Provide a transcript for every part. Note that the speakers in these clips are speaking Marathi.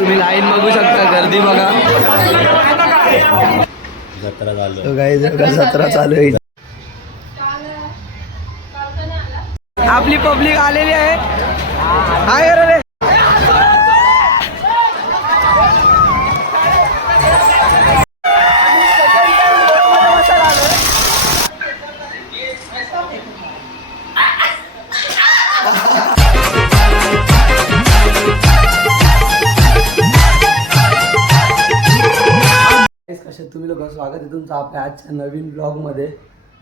तुम्ही लाईन बघू शकता गर्दी बघा. जत्रा काही चालू आहे. आपली पब्लिक आलेली आहे. हाय रे. स्वागत आहे तुमचं आपल्या आजच्या नवीन ब्लॉगमध्ये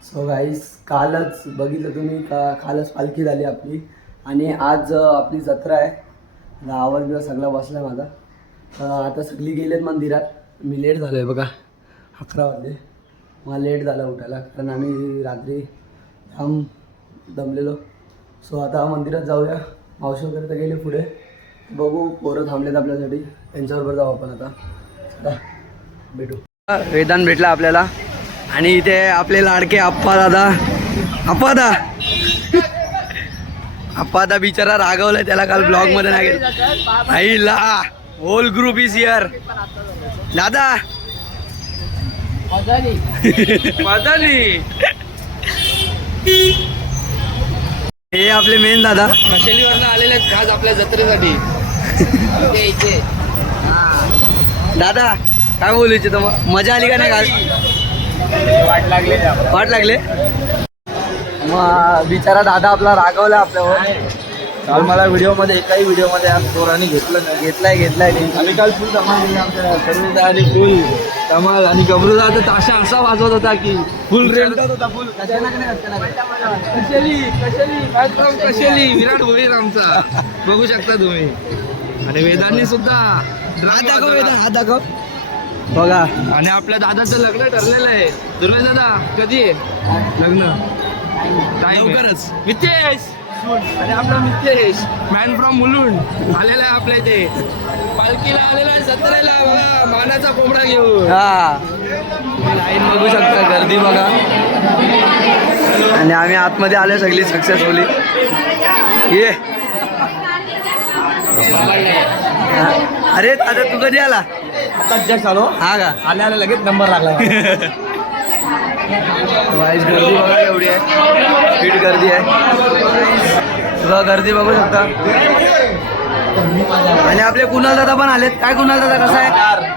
सो गाईस कालच बघितलं तुम्ही का कालच पालखी झाली आपली. आणि आज आपली जत्रा आहे. आवाज बिवाज सगळा बसला माझा. तर आता सगळी गेलेत मंदिरात. मी लेट झालो आहे बघा. अकरा वाजले. मला लेट झाला उठायला कारण आम्ही रात्री थांब दमलेलो. सो आता मंदिरात जाऊया. मावशी वगैरे तर गेले पुढे. बघू पोरं थांबलेत आपल्यासाठी. त्यांच्याबरोबर जाऊ आपण आता. चला भेटू. वेदांत भेटला आपल्याला. आणि इथे आपले लाडके आप्पा दादा आप्पा दा आप्पा दा बिचारा रागवलाय त्याला काल ब्लॉगमध्ये नाही गेलं. आईला होल ग्रुप इज हिअर दादा. हे आपले मेन दादा. कशेलीवरनं आलेले आहेत खास आपल्या जत्रेसाठी. दादा. काय बोलू इच्छितो मग? मजा आली का नाही काल वाट लागली. वाट लागले? मग बिचारा दादा आपला रागवला आपल्यावर. काल मला व्हिडिओमध्ये एकाही व्हिडिओमध्ये आज पोरांनी घेतलं नाही. घेतलाय घेतलाय. आम्ही काल फुल धमाल आमच्या सर्वदा आणि फुल धमाल. आणि गबरूदा तर ताशा असा वाजवत होता की फुल रेंट होता फुल कशेली कशेली कशेली विराट होईल आमचा. बघू शकता तुम्ही. आणि वेदांनी सुद्धा हात दाखव. वेदा, हात दाखव. बघा. आणि आपल्या दादाचं लग्न ठरलेलं आहे. दुर्वेश दादा कधी आहे? लग्न? लवकरच. मितेश! आणि आपला मितेश. Man from Mulund. आलेला आहे आपल्या इथे. पालखीला आलेला आहे सत्तरेला बघा मानाचा कोंबडा घेऊन. हा. लाईन बघू शकता गर्दी बघा. आणि आम्ही आतमध्ये आले सगळी सक्सेसफुली ये. अरे दादा तू कधी आला? आता जस्ट आलो. हा का? आल्या लगेच नंबर लागला. वाईस गर्दी बघा एवढी आहे. स्पीड गर्दी आहे. तुला गर्दी बघू शकता. आणि आपले कुणाल दादा पण आलेत. काय कुणाल दादा कसं आहे?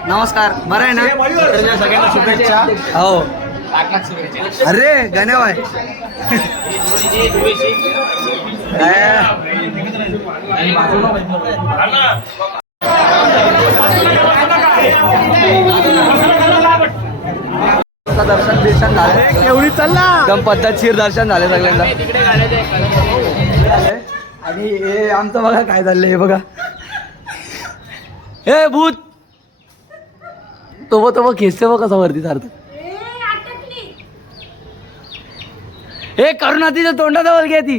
नमस्कार. बरं आहे ना? सगळ्यांना शुभेच्छा. हो. अरे काय? आता दर्शन बिर्शन झाले. एवढी चालला. एकदम पद्धतशीर दर्शन झाले सगळ्यांना. आणि हे आमचं बघा काय चाललंय हे बघा. हे भूत. तो तो बघ खेचते बघ कसा वरती सारखं. हे करुणातीच्या तोंडाजवळ घ्या ती.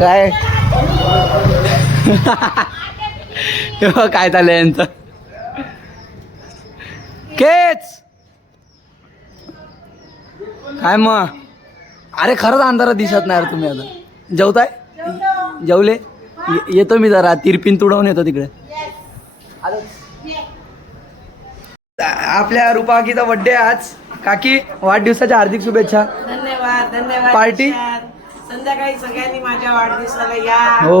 काय? हे काय चाललंय यांचं. केच! काय मग अरे खरंच अंधारात दिसत नाही यार तुम्ही आता. जेवताय? जेवले? ये- येतो मी जरा तिरपिन तुडवून येतो तिकडे. आपल्या रूपाकीचा बड्डे आज. काकी वाढदिवसाच्या हार्दिक शुभेच्छा. धन्यवाद धन्यवाद पार्टी? संध्याकाळी सगळ्यांनी माझ्या वाढदिवसाला या. हो.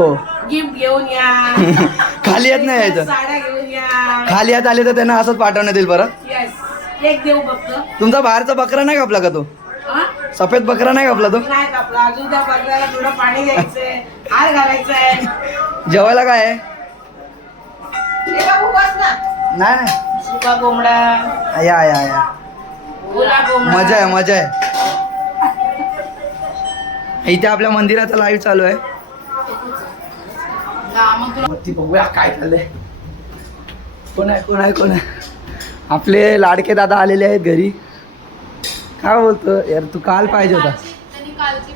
गिफ्ट घेऊन या. खाली येत नाही यायचं. साड्या घेऊन या. खाली येत आले तर त्यांना असंच पाठवण्यात येईल परत येस एक देऊ फक्त. तुमचा बाहेरचा बकरा नाही कापला का तो? हा? सफेद बकरा नाही कापला तो? नाही आपला अजून त्या बकऱ्याला थोडं पाणी द्यायचंय. हार घालायचंय. जेवायला काय आहे? ना. नाही. नाही सुका कोंबडा. या या या कोंबडा. मजा आहे मजा आहे. इथे आपल्या मंदिराचं लाईव्ह चालू आहे. हा, बघूया काय चाललंय. कोण आहे कोण आहे कोण आहे? आपले लाडके दादा आलेले आहेत घरी. काय बोलतो? यार तू काल पाहिजे होता. त्यांनी कालची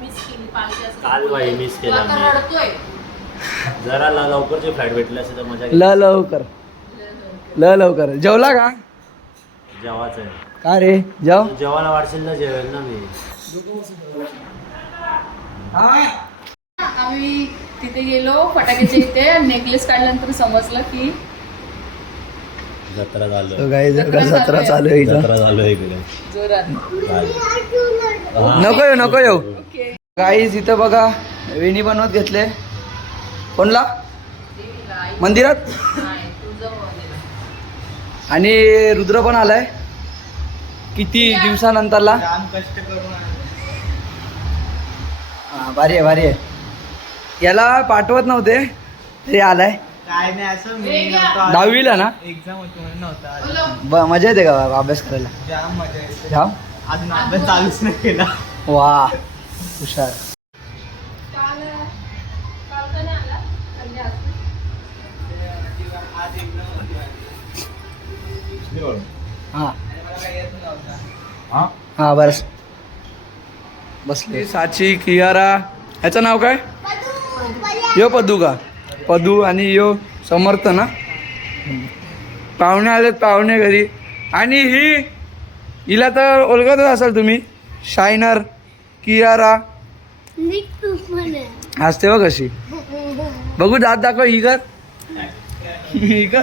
मिस केली बाई मिस केला मी. जरा ल- लवकरची फ्लाईट भेटली असते तर मजा ल लवकर. ल लवकर. जेवला का? जेवाच आहे का रे? जेव. जेवायला वाढशील ना जेवेल ना मी. आम्ही तिथे गेलो फटाक्याच्या इथे नेकलेस काढल्यानंतर समजलं की जत्रा चालू आहे इकडे. जोरात. हा. नको येऊ नको येऊ. ओके. गाईज इथं बघा वेणी बनवत घेतले. कोणला? मंदिरात. आणि रुद्र पण आलाय. किती दिवसानंतरला? हा भारी आहे भारी आहे. याला पाठवत नव्हते ते आलाय. काय नाही असं. दहावीला ना? एक्झाम होती म्हणून नव्हता बोलो. ब- मजा येते का अभ्यास करायला? जाम मजा येते. जाम? अजून अभ्यास चालूच नाही केला. वा हुशार. काल काल का नाही आला आज. हा? हा बरं. बसले साची कियारा. ह्याचं नाव काय? यो पदू का पदू आणि यो समर्थ ना? पाहुणे आलेत पाहुणे घरी. आणि ही हिला तर ओळखतच असाल तुम्ही. शायनर कियारा. हसते बघ कशी बघू दात दाखव ही कर. ही कर.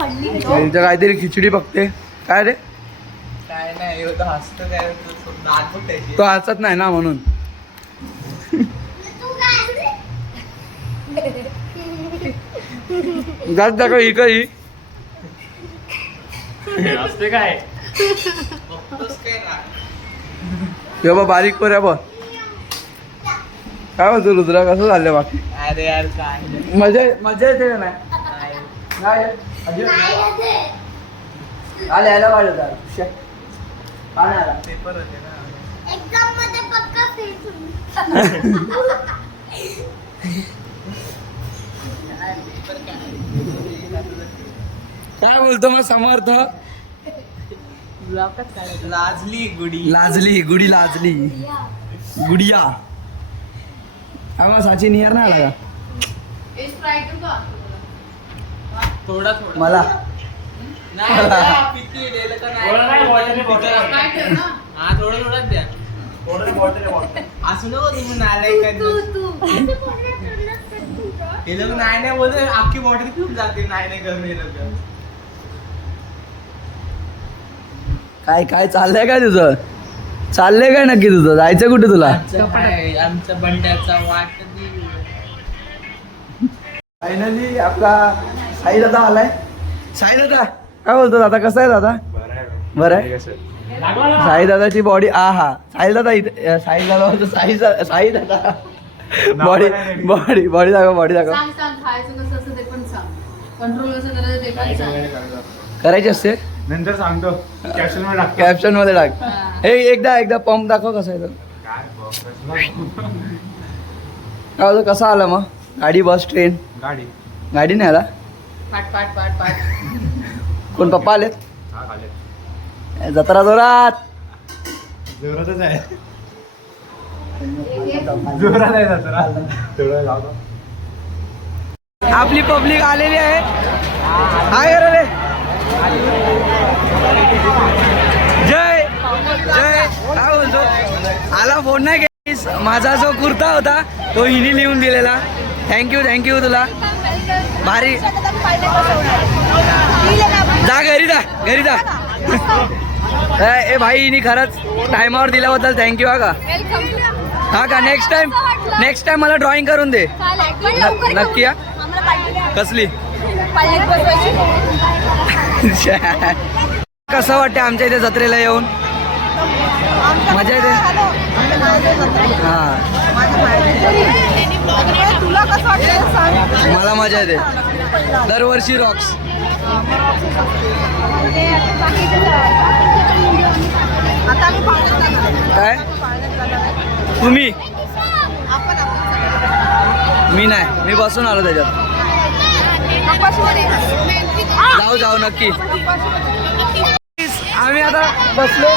काहीतरी खिचडी बघते. काय रे काय नाही एवढं हसतं काय दात बघ त्याची तो हसत नाही ना म्हणून. दात दाखव ही कर ही? असते काय? बघतोस काय ना हे बा बारीक कर बा. काय म्हणतो रुद्रा कसं झालं बाकी? अरे यार काय. मजा मजा येते का नाही? नाही. नाही येत? होता काय बोलतो मग समर्थ? लाजली गुडी. लाजली गुडी लाजली. गुडिया. काय मग सचिन यार नाही आला हे का? थोडा थोडा. मला? नाही ना, पिती दिलं का नाही? थोडं नाही, water ने bottle. Sprite ठेव ना. हा थोडं थोडंच द्या. असं नको तुम्ही नालायक काय हे लोक नाही नाही बोलते अख्खी बॉटल जाते नाही नाही करून हे लोक. काय काय चाललंय काय तुझं? चाललंय काय नक्की तुझं? जायचं कुठे तुला? आमच्या बंड्याचा वाट फायनली आपला साई दादा आलाय. साई दादा काय बोलतो दादा? कसा आहे दादा? बरं आहे? साई दादाची बॉडी आ हा साई दादा इथे साई दादा बोलतो साई दा- साई दादा. बॉडी बॉडी बॉडी दाखव बॉडी दाखव. सांग सांग खायचं कसं असतं ते पण सांग. कंट्रोल कसं करायचं ते पण सांग. करायची असते. नंतर सांगतो. कॅप्शनमध्ये टाकतो कॅप्शनमध्ये टाक. हा. हे एकदा एकदा पंप दाखव कसा आहे तो. काय box? काय बोलतो कसा आला मग? गाडी बस ट्रेन गाडी. गाडी नाही आला? पाट पाट पाट पाट कोण पप्पा आलेत? हा खाली जत्रा जोरात. जोरातच आहे. जोरात आहे जत्रा. तेवढं लावतो आपली पब्लिक आलेली आहे. काय रे जय जय. काय बोलतो? आला फोन नाही केलीस. माझा जो कुर्ता होता तो हिने लिहून दिलेला. थँक्यू थँक्यू तुला. भारी. जा घरी जा घरी जा. ए भाई खरंच टायमावर दिल्याबद्दल थँक्यू हा का? हा का? नेक्स्ट टाइम नेक्स्ट टाइम मला ड्रॉइंग करून दे. नक्की हा? कसली? कसं वाटतं आमच्या इथे जत्रेला येऊन? मजा येते? हा. मला मजा येते. दरवर्षी रॉक्स काय. तुम्ही? मी नाही. मी बसून आलो त्याच्यात. जाऊ जाऊ नक्की. आम्ही आता बसलो.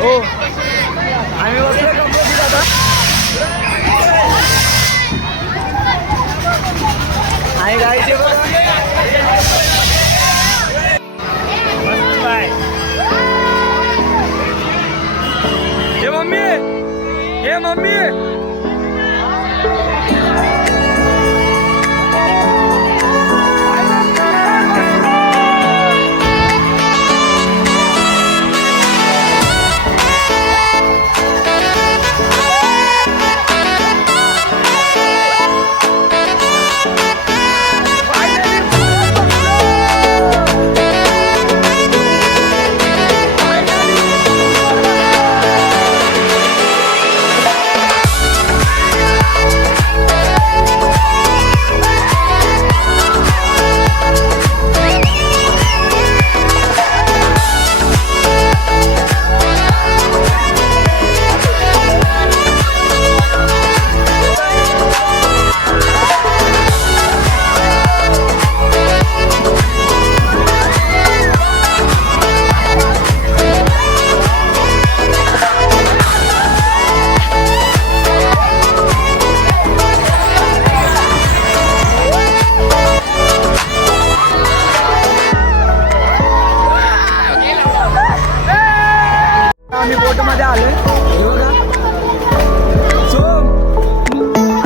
हो. आम्ही आम्ही बोटमध्ये सो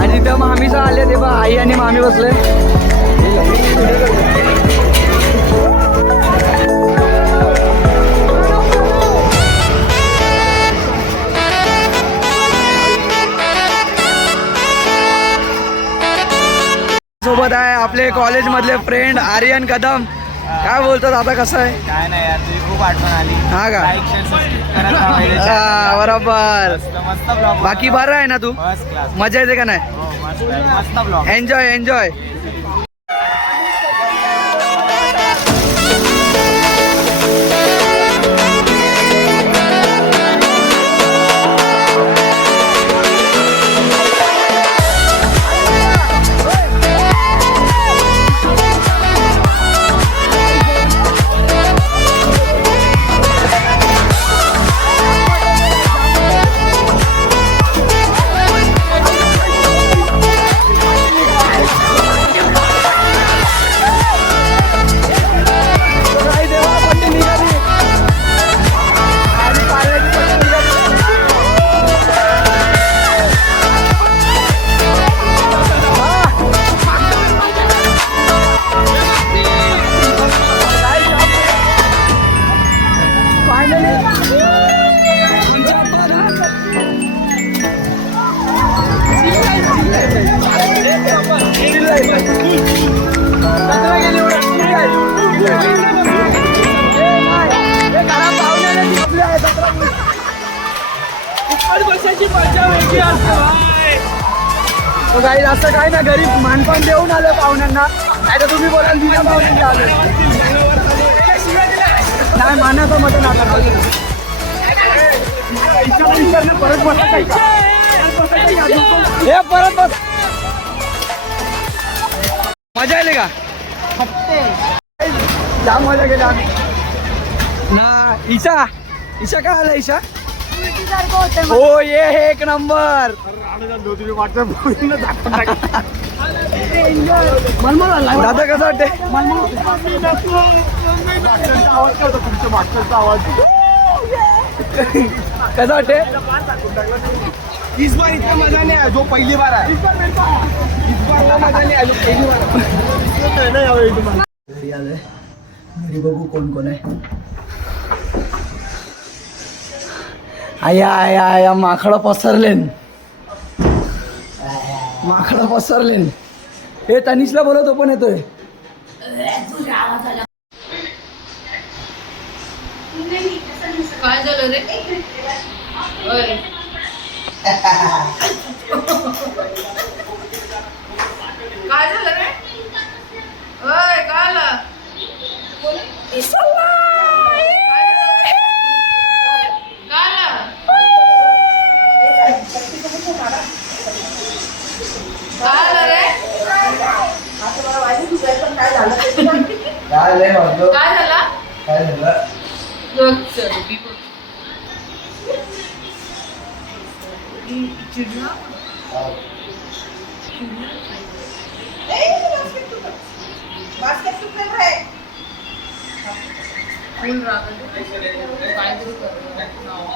आणि त्या मामीचं आले ते बा आई आणि मामी बसले सोबत आहे आपले कॉलेजमधले फ्रेंड आर्यन कदम. काय बोलतात आता कसं आहे? काय नाही यार तुझी खूप आठवण आली. हा का? करत राहा. हा, बरोबर. मस्त मस्त ब्लॉग बाकी बरं आहे ना तू? फर्स्ट क्लास मजा येते का नाही? हो. मस्त ब्लॉग एन्जॉय एन्जॉय हो, काही असं काय ना गरीब मानपान देऊन आलं पाहुण्यांना. नाही तर तुम्ही बोलाल दिल्या पाहुण्यांना आलं नाही मानाचं मटण आता परत बस हे परत बस. मजा आली का? जाम मजा केली आम्ही. ना ईशा. ईशा काय आला ईशा? हो ये हे एक नंबर. दादा कसं वाटते कसं वाटते इस बार इतना मजा नहीं आया जो पहली बार आया इस बार वो मजा नहीं आया जो पहली बार आया घरी आलोय घरी बघू कोण कोण आहे. आया आया आया माकडं पसरलेन. माकडं पसरलेन. हे तनिषला बोलत पण येतोय. काय झालं रे. काय झालं रे? होय काय आलं काय आलं? काय आलं रे काय लय वाजलो काय झालं काय झालं बघ चल, मी बघ. चिडला फुल आहे. काहीतरी कर. नाव